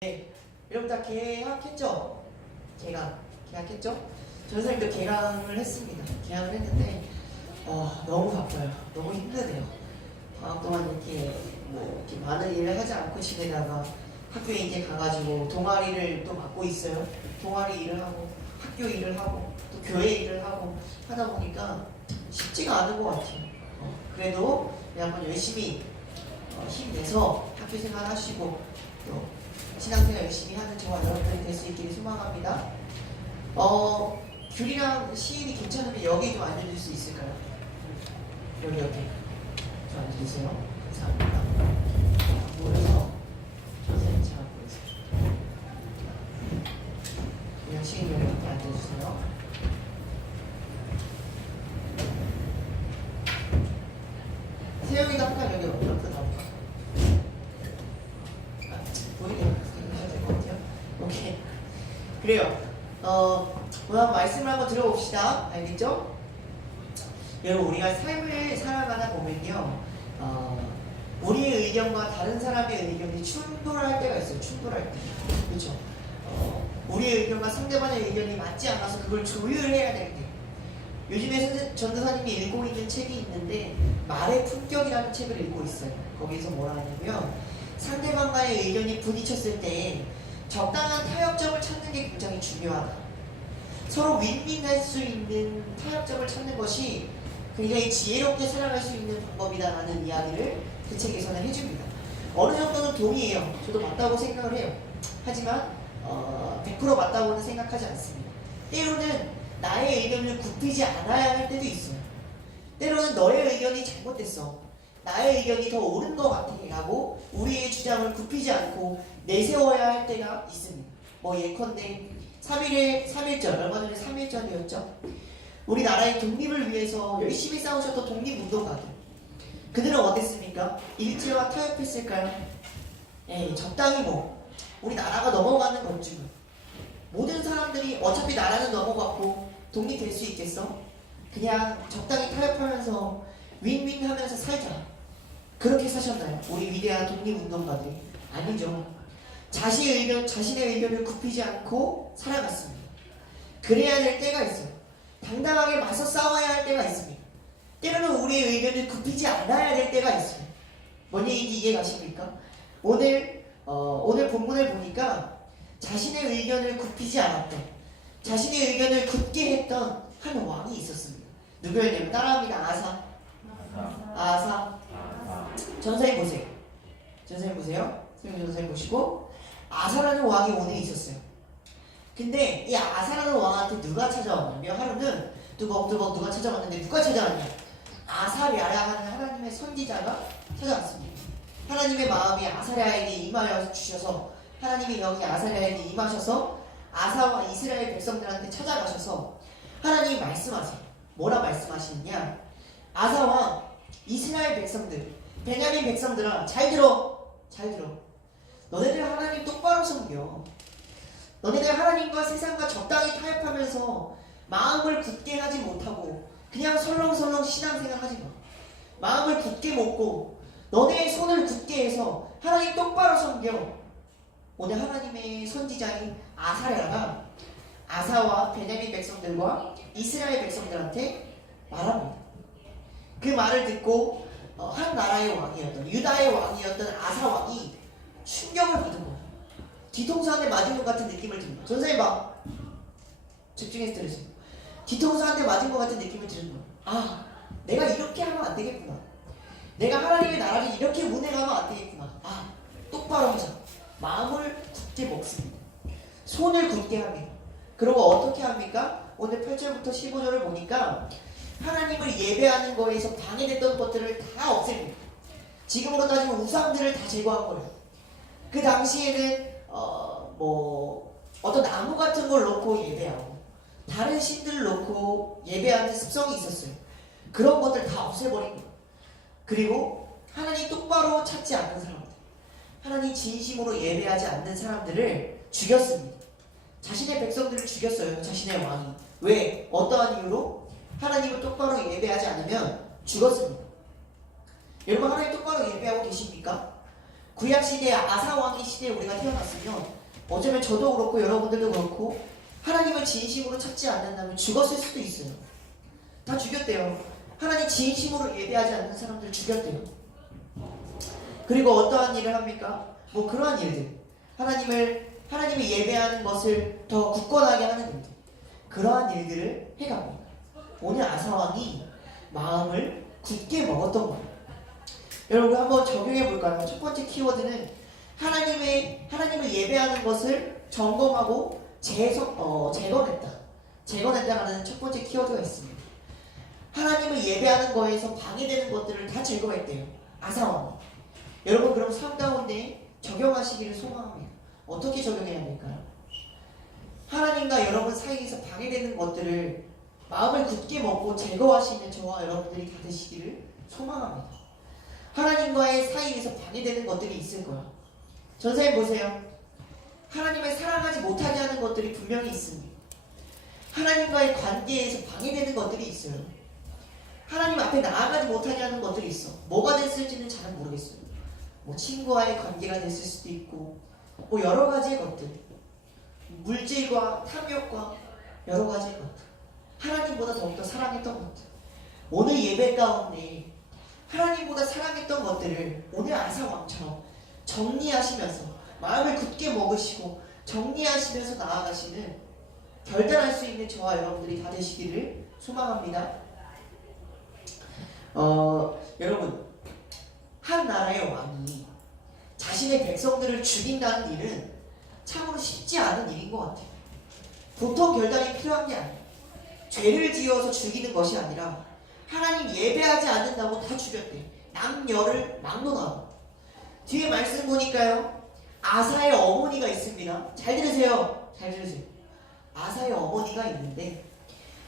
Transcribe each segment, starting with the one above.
네, 여러분 다 개학했죠? 개학했죠? 전사님도 개강을 했습니다. 개강을 했는데 너무 바빠요. 너무 힘드네요. 방학 동안 이렇게 많은 일을 하지 않고 지내다가 학교에 이제 가가지고 동아리를 또 맡고 있어요. 동아리 일을 하고 학교 일을 하고 또 교회 일을 하고 하다 보니까 쉽지가 않은 것 같아요. 그래도 한번 열심히 힘내서 학교 생활 하시고 또 신앙생활 열심히 하는 저와 여러분들이 될 수 있기를 소망합니다. 귤이랑 시인이 괜찮으면 여기 좀 앉아줄 수 있을까요? 여기 옆에 좀 앉아주세요. 감사합니다. 모여서 선생님 잘 보이세요. 그냥 시인 여기 옆에 앉아주세요. 세영이도 항상 여기 옆에 나올까? 보이네요. 오케이. 그래요. 오늘 말씀을 한번 들어봅시다. 알겠죠? 여러분, 우리가 삶을 살아가다 보면요, 우리의 의견과 다른 사람의 의견이 충돌할 때가 있어요. 충돌할 때. 그렇죠? 우리의 의견과 상대방의 의견이 맞지 않아서 그걸 조율해야 될 때. 요즘에 전도사님이 읽고 있는 책이 있는데 말의 품격이라는 책을 읽고 있어요. 거기서 뭐라 하냐면 상대방과의 의견이 부딪혔을 때 적당한 타협점을 찾는 게 굉장히 중요하다. 서로 윈윈할 수 있는 타협점을 찾는 것이 굉장히 지혜롭게 살아갈 수 있는 방법이다라는 이야기를 그 책에서는 해줍니다. 어느 정도는 동의해요. 저도 맞다고 생각을 해요. 하지만 100% 맞다고는 생각하지 않습니다. 때로는 나의 의견을 굽히지 않아야 할 때도 있어요. 때로는 너의 의견이 잘못됐어. 나의 의견이 더 옳은 것 같아 라고 우리의 주장을 굽히지 않고 내세워야 할 때가 있습니다. 예컨대 3.1절, 얼마 전에 3.1절이었죠. 우리나라의 독립을 위해서 열심히 싸우셨던 독립운동가들, 그들은 어땠습니까? 일제와 타협했을까요? 적당히 우리나라가 넘어가는 것쯤은 모든 사람들이 어차피 나라는 넘어갔고 독립될 수 있겠어? 그냥 적당히 타협하면서 윈윈하면서 살자. 그렇게 사셨나요? 우리 위대한 독립운동가들이? 아니죠. 자신의 의견을 굽히지 않고 살아갔습니다. 그래야 될 때가 있어요. 당당하게 맞서 싸워야 할 때가 있습니다. 때로는 우리의 의견을 굽히지 않아야 될 때가 있어요. 뭔 얘기인지 이해가십니까? 오늘 본문을 보니까 자신의 의견을 굽히지 않았던, 자신의 의견을 굳게 했던 한 왕이 있었습니다. 누구였냐면 따라합니다. 아사. 전사님 보세요. 전사님 보시고 아사라는 왕이 오늘 있었어요. 근데 이 아사라는 왕한테 누가 찾아왔냐면 하루는 뚜벅뚜벅 누가 찾아왔는데 누가 찾아왔냐? 아사랴라 하는 하나님의 선지자가 찾아왔습니다. 하나님의 마음이 아사랴에게 임하여 주셔서 하나님이 여기 아사랴에게 임하셔서 아사와 이스라엘 백성들한테 찾아가셔서 하나님이 말씀하세요. 뭐라 말씀하시느냐? 아사와 이스라엘 백성들, 베냐민 백성들아, 잘 들어. 너네들 하나님 똑바로 섬겨. 너네들 하나님과 세상과 적당히 타협하면서 마음을 굳게 하지 못하고 그냥 설렁설렁 신앙생활 하지 마. 마음을 굳게 먹고 너네의 손을 굳게 해서 하나님 똑바로 섬겨. 오늘 하나님의 선지자인 아사랴가 아사와 베냐민 백성들과 이스라엘 백성들한테 말합니다. 그 말을 듣고 한 나라의 왕이었던, 유다의 왕이었던 아사 왕이 충격을 받은 거예요. 뒤통수 한 대 맞은 것 같은 느낌을 듭니다. 전사님 봐. 집중해서 들으세요. 뒤통수 한 대 맞은 것 같은 느낌을 드는 거예요. 내가 이렇게 하면 안 되겠구나. 내가 하나님의 나라를 이렇게 운행하면 안 되겠구나. 똑바로 하자. 마음을 굳게 먹습니다. 손을 굳게 합니다. 그리고 어떻게 합니까? 오늘 8절부터 15절을 보니까 하나님을 예배하는 거에서 방해됐던 것들을 다 없앱니다. 지금으로 따지면 우상들을 다 제거한 거예요. 그 당시에는 어떤 나무 같은 걸 놓고 예배하고 다른 신들을 놓고 예배하는 습성이 있었어요. 그런 것들 다 없애버린 거예요. 그리고 하나님 똑바로 찾지 않는 사람들, 하나님 진심으로 예배하지 않는 사람들을 죽였습니다. 자신의 백성들을 죽였어요. 자신의 왕이. 왜? 어떠한 이유로? 하나님을 똑바로 예배하지 않으면 죽었습니다. 여러분 하나님 똑바로 예배하고 계십니까? 구약시대 아사왕의 시대에 우리가 태어났으면 어쩌면 저도 그렇고 여러분들도 그렇고 하나님을 진심으로 찾지 않는다면 죽었을 수도 있어요. 다 죽였대요. 하나님 진심으로 예배하지 않는 사람들 죽였대요. 그리고 어떠한 일을 합니까? 뭐 그러한 일들, 하나님을 예배하는 것을 더 굳건하게 하는 일들, 그러한 일들을 해갑니다. 오늘 아사왕이 마음을 굳게 먹었던 거예요. 여러분 한번 적용해 볼까요? 첫 번째 키워드는 하나님을 예배하는 것을 점검하고 재건했다. 재건했다라는 첫 번째 키워드가 있습니다. 하나님을 예배하는 거에서 방해되는 것들을 다 제거했대요. 아사왕이. 여러분 그럼 삶 가운데 적용하시기를 소망합니다. 어떻게 적용해야 될까요? 하나님과 여러분 사이에서 방해되는 것들을 마음을 굳게 먹고 제거하시는 저와 여러분들이 다 되시기를 소망합니다. 하나님과의 사이에서 방해되는 것들이 있을 거야. 전사님 보세요. 하나님을 사랑하지 못하게 하는 것들이 분명히 있습니다. 하나님과의 관계에서 방해되는 것들이 있어요. 하나님 앞에 나아가지 못하게 하는 것들이 있어. 뭐가 됐을지는 잘 모르겠어요. 뭐 친구와의 관계가 됐을 수도 있고 뭐 여러 가지의 것들, 물질과 탐욕과 여러 가지의 것들, 하나님보다 더욱더 사랑했던 것들, 오늘 예배 가운데 하나님보다 사랑했던 것들을 오늘 아사왕처럼 정리하시면서 마음을 굳게 먹으시고 정리하시면서 나아가시는 결단할 수 있는 저와 여러분들이 다 되시기를 소망합니다. 여러분 한 나라의 왕이 자신의 백성들을 죽인다는 일은 참으로 쉽지 않은 일인 것 같아요. 보통 결단이 필요한 게 아니에요. 죄를 지어서 죽이는 것이 아니라 하나님 예배하지 않는다고 다 죽였대. 남녀를 막론하고. 뒤에 말씀 보니까요. 아사의 어머니가 있습니다. 잘 들으세요. 잘 들으세요. 아사의 어머니가 있는데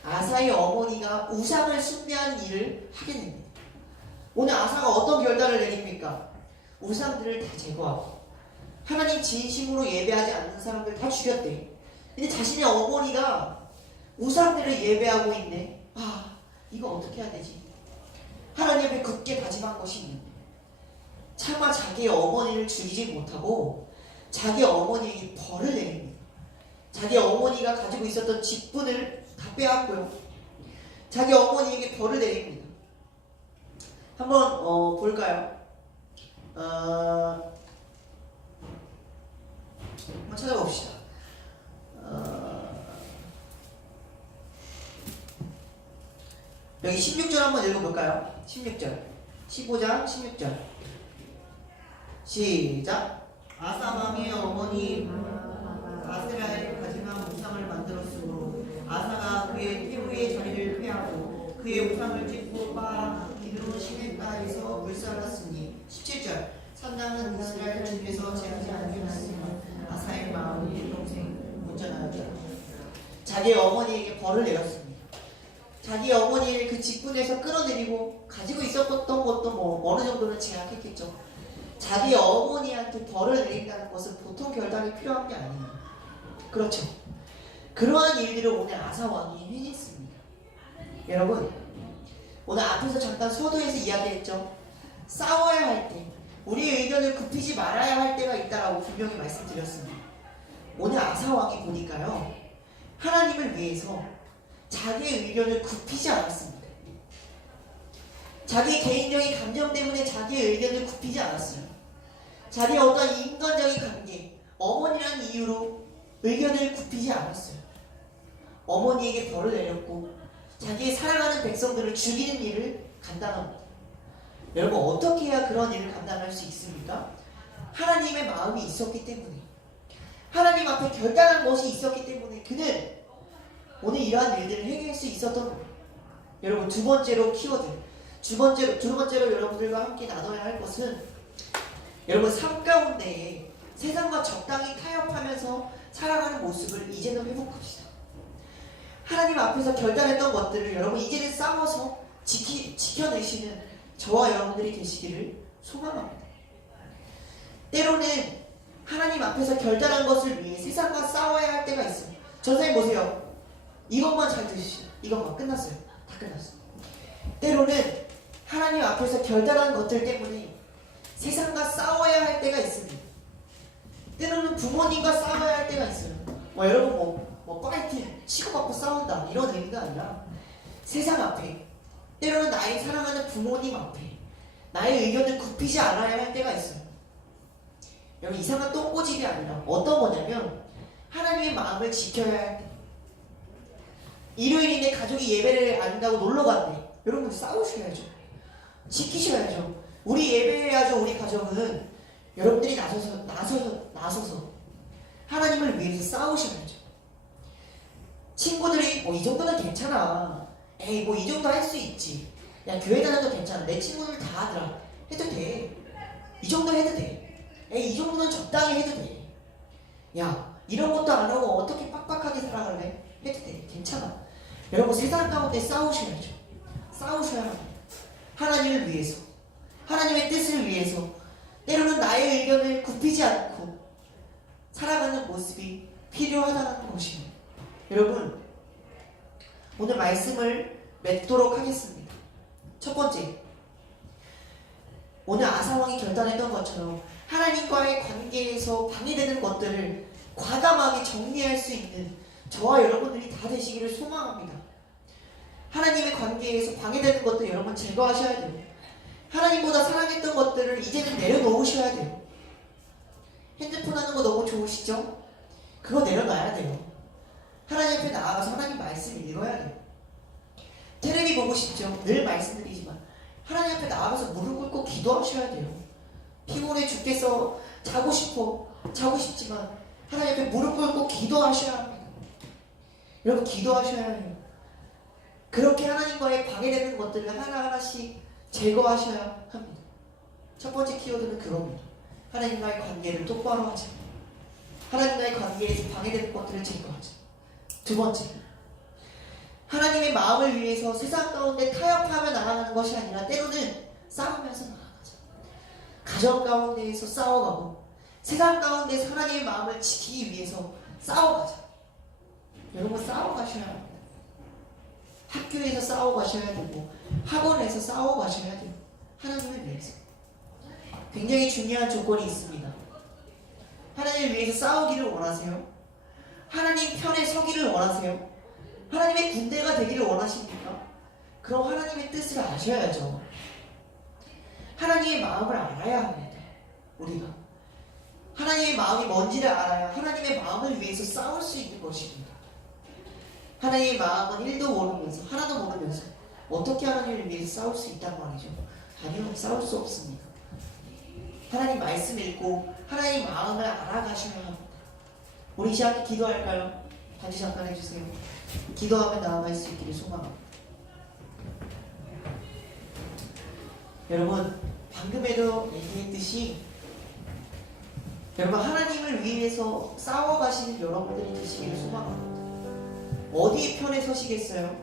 아사의 어머니가 우상을 숭배하는 일을 하게 됩니다. 오늘 아사가 어떤 결단을 내립니까? 우상들을 다 제거하고 하나님 진심으로 예배하지 않는 사람들 다 죽였대. 근데 자신의 어머니가 우상들을 예배하고 있네. 이거 어떻게 해야 되지? 하나님 앞에 굳게 다짐한 것이 있는데 차마 자기의 어머니를 죽이지 못하고 자기 어머니에게 벌을 내립니다. 자기 어머니가 가지고 있었던 직분을 다 빼앗고요. 자기 어머니에게 벌을 내립니다. 한번 볼까요? 한번 찾아봅시다. 여기 16절 한번 읽어볼까요? 16절 15장 16절 시작. 아사왕의 어머니 아세라의 가지만 우상을 만들었으므로 아사가 그의 태우의 자리를 폐하고 그의 우상을 찢고 빻아 기드론 시내가에서 불살랐으니 17절 산나는 이스라엘 중에서 제하지 않으셨으며 아사의 마음이 동생 온전하였다. 자기 어머니에게 벌을 내렸습니다. 자기 어머니를 그 직분에서 끌어내리고 가지고 있었던 것도 뭐 어느 정도는 제약했겠죠. 자기 어머니한테 벌을 내린다는 것은 보통 결단이 필요한 게 아니에요. 그렇죠. 그러한 일들을 오늘 아사왕이 해냈습니다. 여러분 오늘 앞에서 잠깐 서두에서 이야기했죠. 싸워야 할 때 우리의 의견을 굽히지 말아야 할 때가 있다라고 분명히 말씀드렸습니다. 오늘 아사왕이 보니까요. 하나님을 위해서 자기의 의견을 굽히지 않았습니다. 자기의 개인적인 감정 때문에 자기의 의견을 굽히지 않았어요. 자기의 어떤 인간적인 관계, 어머니라는 이유로 의견을 굽히지 않았어요. 어머니에게 벌을 내렸고 자기의 사랑하는 백성들을 죽이는 일을 감당합니다. 여러분 어떻게 해야 그런 일을 감당할 수 있습니까? 하나님의 마음이 있었기 때문에, 하나님 앞에 결단한 것이 있었기 때문에 그는 오늘 이러한 일들을 해결할 수 있었던 거예요. 여러분 두 번째로 키워드, 두 번째로 여러분들과 함께 나눠야 할 것은 여러분 삶 가운데에 세상과 적당히 타협하면서 살아가는 모습을 이제는 회복합시다. 하나님 앞에서 결단했던 것들을 여러분 이제는 싸워서 지켜내시는 저와 여러분들이 되시기를 소망합니다. 때로는 하나님 앞에서 결단한 것을 위해 세상과 싸워야 할 때가 있어요. 전사님 보세요. 이것만 잘 들으시죠. 이것만 끝났어요. 다 끝났어요. 때로는 하나님 앞에서 결단한 것들 때문에 세상과 싸워야 할 때가 있습니다. 때로는 부모님과 싸워야 할 때가 있어요. 여러분 뭐 파이팅 치고받고 싸운다 이런 의미가 아니라 세상 앞에 때로는 나의 사랑하는 부모님 앞에 나의 의견을 굽히지 않아야 할 때가 있어요. 여러분 이상한 똥꼬집이 아니라 어떤 거냐면 하나님의 마음을 지켜야 할 때. 일요일인데 가족이 예배를 안 가고 놀러 갔네. 여러분 싸우셔야죠. 지키셔야죠. 우리 예배해야죠. 우리 가정은 여러분들이 나서서 하나님을 위해서 싸우셔야죠. 친구들이 이 정도는 괜찮아. 에이 이 정도 할 수 있지. 야 교회 다녀도 괜찮아. 내 친구들 다 하더라. 해도 돼. 이 정도 해도 돼. 에이 이 정도는 적당히 해도 돼. 야 이런 것도 안 하고 어떻게 빡빡하게 살아갈래? 해도 돼. 괜찮아. 여러분 세상 가운데 싸우셔야죠. 싸우셔야 합니다. 하나님을 위해서 하나님의 뜻을 위해서 때로는 나의 의견을 굽히지 않고 살아가는 모습이 필요하다는 것입니다. 여러분 오늘 말씀을 맺도록 하겠습니다. 첫 번째, 오늘 아사왕이 결단했던 것처럼 하나님과의 관계에서 방해되는 것들을 과감하게 정리할 수 있는 저와 여러분들이 다 되시기를 소망합니다. 하나님의 관계에서 방해되는 것들 여러분 제거하셔야 돼요. 하나님보다 사랑했던 것들을 이제는 내려놓으셔야 돼요. 핸드폰 하는 거 너무 좋으시죠? 그거 내려놔야 돼요. 하나님 앞에 나아가서 하나님 말씀을 읽어야 돼요. 테레비 보고 싶죠? 늘 말씀드리지만 하나님 앞에 나아가서 무릎 꿇고 기도하셔야 돼요. 피곤해 죽겠어 자고 싶지만 하나님 앞에 무릎 꿇고 기도하셔야 합니다. 여러분 기도하셔야 해요. 그렇게 하나님과의 방해되는 것들을 하나하나씩 제거하셔야 합니다. 첫 번째 키워드는 그겁니다. 하나님과의 관계를 똑바로 하자. 하나님과의 관계에서 방해되는 것들을 제거하자. 두 번째, 하나님의 마음을 위해서 세상 가운데 타협하며 나아가는 것이 아니라 때로는 싸우면서 나아가자. 가정 가운데에서 싸워가고 세상 가운데서 하나님의 마음을 지키기 위해서 싸워가자. 여러분 싸워가셔야 합니다. 학교에서 싸워가셔야 되고 학원에서 싸워가셔야 돼요. 하나님을 위해서. 굉장히 중요한 조건이 있습니다. 하나님을 위해서 싸우기를 원하세요? 하나님 편에 서기를 원하세요? 하나님의 군대가 되기를 원하십니까? 그럼 하나님의 뜻을 아셔야죠. 하나님의 마음을 알아야 합니다. 우리가 하나님의 마음이 뭔지를 알아야 하나님의 마음을 위해서 싸울 수 있는 것입니다. 하나님의 마음은 1도 모르면서 하나도 모르면서 어떻게 하나님을 위해서 싸울 수 있단 말이죠. 아니요, 싸울 수 없습니다. 하나님 말씀 읽고 하나님 마음을 알아가셔야 합니다. 우리 이제 함께 기도할까요? 단지 잠깐 해주세요. 기도하며 나아갈 수 있기를 소망합니다. 여러분 방금에도 얘기했듯이 여러분 하나님을 위해서 싸워가시는 여러분들이 되시기를 소망합니다. 어디 편에 서시겠어요?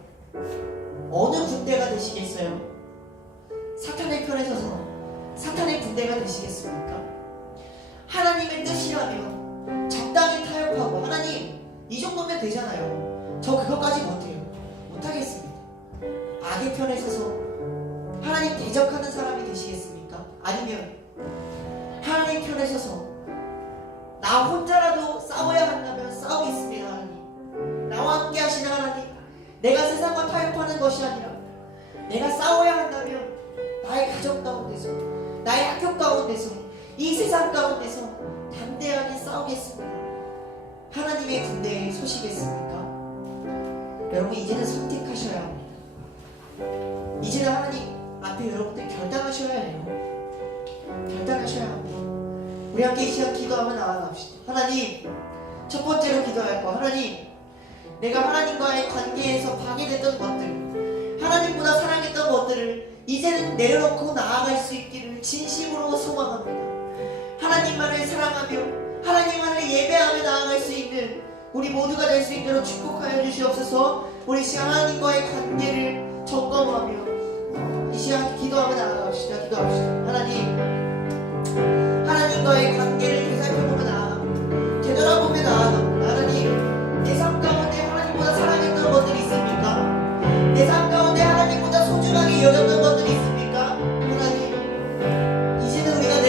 어느 군대가 되시겠어요? 사탄의 편에 서서 사탄의 군대가 되시겠습니까? 하나님의 뜻이라면 적당히 타협하고 하나님 이 정도면 되잖아요. 저 그것까지 못해요. 못하겠습니다. 악의 편에 서서 하나님 대적하는 사람이 되시겠습니까? 아니면 하나님 편에 서서 나 혼자라도 싸워야 한다면 싸우겠습니다. 하나님 나와 함께 하시는 하나님, 내가 세상과 타협하는 것이 아니라 내가 싸워야 한다면 나의 가정 가운데서 나의 학교 가운데서 이 세상 가운데서 담대하게 싸우겠습니다. 하나님의 군대에 서시겠습니까? 여러분 이제는 선택하셔야 합니다. 이제는 하나님 앞에 여러분들 결단하셔야 해요. 결단하셔야 합니다. 우리 함께 이 시간 기도하며 나아갑시다. 하나님, 첫 번째로 기도할 거, 하나님, 내가 하나님과의 관계에서 방해됐던 것들, 하나님보다 사랑했던 것들을 이제는 내려놓고 나아갈 수 있기를 진심으로 소망합니다. 하나님만을 사랑하며 하나님만을 예배하며 나아갈 수 있는 우리 모두가 될 수 있도록 축복하여 주시옵소서. 우리 시간 하나님과의 관계를 점검하며 이 시간 기도하며 나아갑시다. 기도합시다. 하나님과의 관계를 되살펴보며 나아갑니다. 되돌아보며 나아갑니다. 하나님, 내 삶 가운데 하나님보다 사랑했던 것들이 있습니까? 내 삶 가운데 하나님보다 소중하게 여겼던 것들이 있습니까? 하나님, 이제는 우리가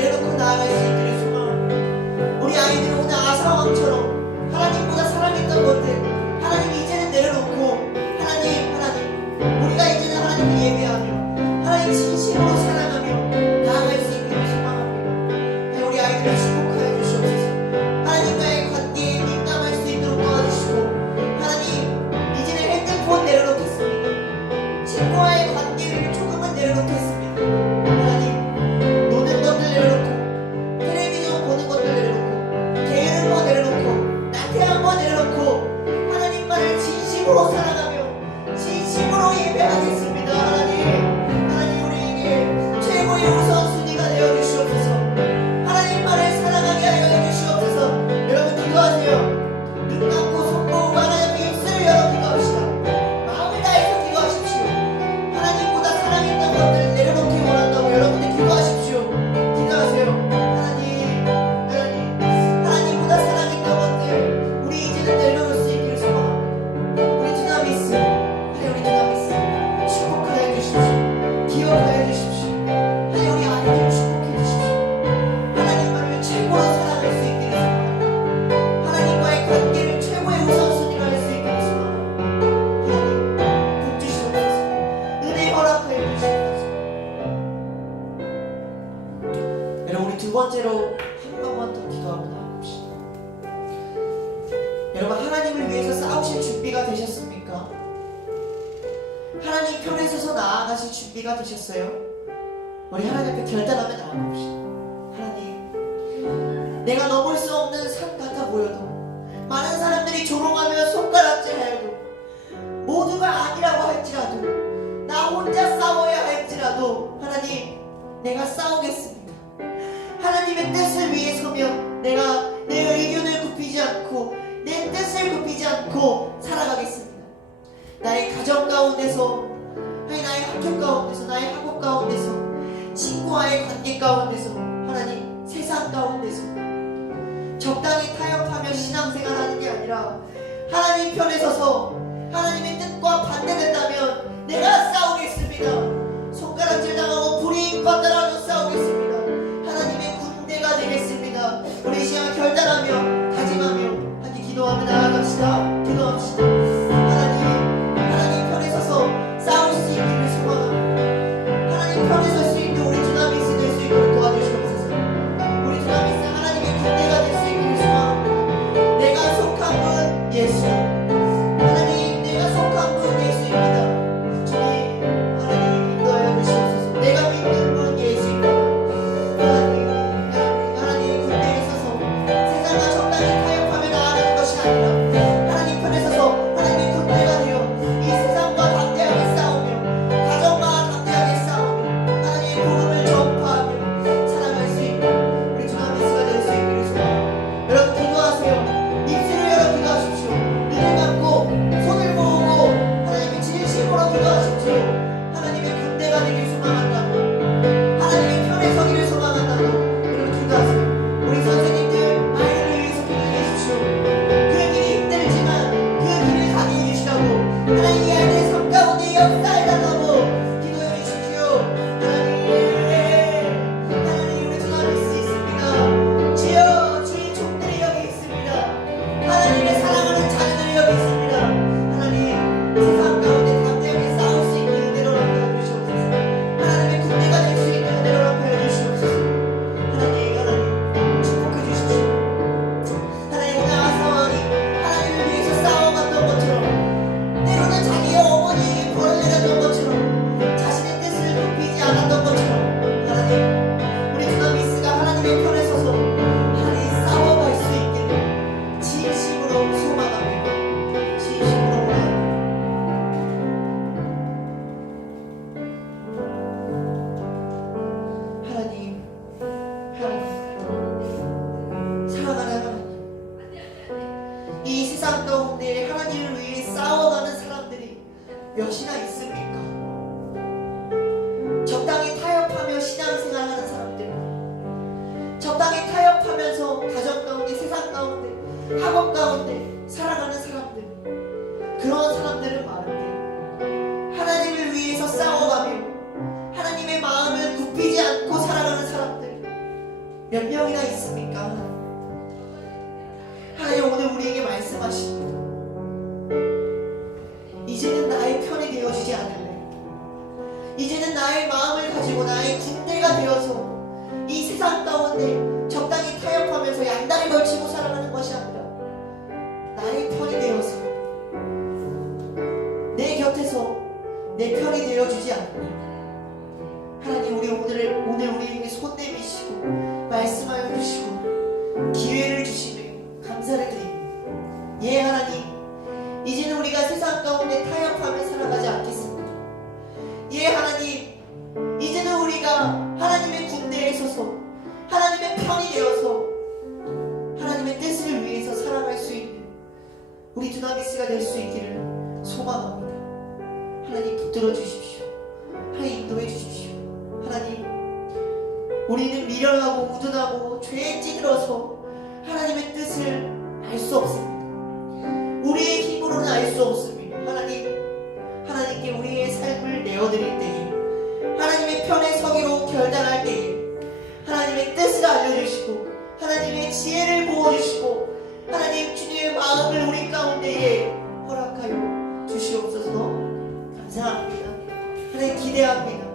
여러분, 하나님을 위해서 싸우실 준비가 되셨습니까? 하나님 편에 서서 나아가실 준비가 되셨어요? 우리 하나님 앞에 결단하며 나아갑시다. 하나님, 내가 넘을 수 없는 산 같아 보여도, 많은 사람들이 조롱하며 손가락질하여도, 모두가 아니라고 할지라도, 나 혼자 싸워야 할지라도, 하나님, 내가 싸우겠습니다. 하나님의 뜻을 위해 서며 내가 내 의견을 굽히지 않고 내 뜻을 굽히지 않고 살아가겠습니다. 나의 가정 가운데서, 아니 나의 학교 가운데서, 나의 학업 가운데서, 친구와의 관계 가운데서, 하나님 세상 가운데서 적당히 타협하며 신앙생활하는 게 아니라 하나님 편에 서서 하나님의 뜻과 반대된다면 내가 싸우겠습니다. 손가락질 당하고 불이익 받더라도 싸우겠습니다. 하나님의 군대가 되겠습니다. 우리 이 시간 결단하며 다짐하며 함께 기도하며 나아갑시다. 기도합시다. 하나님 편에 서서 싸울 수 있기를 소망합니다. 하나님 편에 설 수 있는 우리 두나미스 될 수 있도록 도와주시옵소서. 우리 두나미스 하나님의 군대가 될 수 있기를 소망합니다. 내가 속한 분 예수, 하나님 내가 속한 분 예수입니다. 주님 하나님 인도하여 주시옵소서. 내가 믿는 분 예수입니다. 하나님 군대에 서서 세상과 적당히 타협하며 나아가는 것이 아니라 하나님 편에 서서 하나님의 군대가 되어 이 세상과 담대하게 싸우며 가정과 담대하게 싸우며 하나님의 복음을 전파하며 살아갈 수 있는 우리 두나미스가 될 수 있기를 소망합니다. 여러분 기도하세요. 입술을 열어 기도하십시오. 눈을 감고 손을 모으고 하나님의 진심으로 기도하십시오. 하나님의 군대가 되길 소망한다고, 하나님의 편에 서기를 소망한다고 여러분 기도하세요. 우리 선생님들 아이들을 위해서 기도해 주십시오. 그 길이 힘들지만 그 길을 가게 해주시라고, 하나님 이 아이들의 삶 가운데 역사해달라고 기도해 주십시오. 하나님 우리 두나미스 있습니다. 주여 주의 종들이 여기 있습니다. 하나님의 사랑하는 자녀들이 여기 있습니다. 하나님 세상 가운데 담대하게 싸울 수 있는 은혜로 함께해 주시옵소서. 하나님의 군대가 될 수 있는 은혜로 함께해 주시옵소서. 하나님 축복해 주십시오. 하나님 오늘 상황이 하나님을 위해서 싸워갔던 것처럼, 때로는 자기의 어머니에게 벌을 내렸던 것처럼, 자신의 뜻을 굽히지 않았던 것처럼, 하나님 우리 두나미스가 하나님의 편에 서서 하나님 싸워갈 수 있기를 진심으로 소망하며 진심으로 원합니다. 하나님, 사랑하는 하나님, 이 세상 가운데 하나님을 위해 싸워가는 사람들이 몇이나 있습니까? 적당히 타협하며 신앙생활하는 사람들, 적당히 타협하면서 가정 가운데, 세상 가운데, 학업 가운데 살아가는 사람들, 그런 사람들은 많은데 하나님을 위해서 싸워가며 하나님의 마음을 굽히지 않고 살아가는 사람들 몇 명이나 있습니까? 하나님 오늘 우리에게 말씀하십니다. 이제는 나의 편이 되어주지 않을래. 이제는 나의 마음을 가지고 나의 군대가 되어서 이 세상 가운데 적당히 타협하면서 양다리 걸치고 살아가는 것이 아니라 나의 편이 되어서 내 곁에서 내 편이 되어주지 않을래. 하나님 오늘 우리에게 손 내미시고 말씀하여 주시고 기회를 주시며 감사를 드립니다. 예 하나님, 이제는 우리가 세상 가운데 타협하며 살아가지 않겠습니다. 예 하나님, 이제는 우리가 하나님의 군대에 서서 하나님의 편이 되어서 하나님의 뜻을 위해서 살아갈 수 있는 우리 두나미스가 될 수 있기를 소망합니다. 하나님 붙들어 주십시오. 하나님 인도해 주십시오. 하나님, 우리는 미련하고 우둔하고 죄에 찌들어서 하나님의 뜻을 알 수 없습니다. 우리의 힘으로는 알 수 없습니다. 하나님께 우리의 삶을 내어드릴 때에, 하나님의 편에 서기로 결단할 때에 하나님의 뜻을 알려주시고 하나님의 지혜를 부어주시고 하나님 주님의 마음을 우리 가운데에 허락하여 주시옵소서. 감사합니다. 하나님 기대합니다.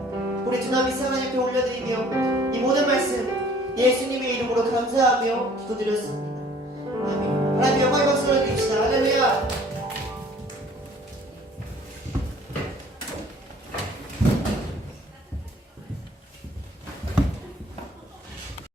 우리 두나미스 하나님 앞에 올려드리며 이 모든 말씀 예수님의 이름으로 감사하며 기도드렸습니다. 아멘. 하나님 영광의 박수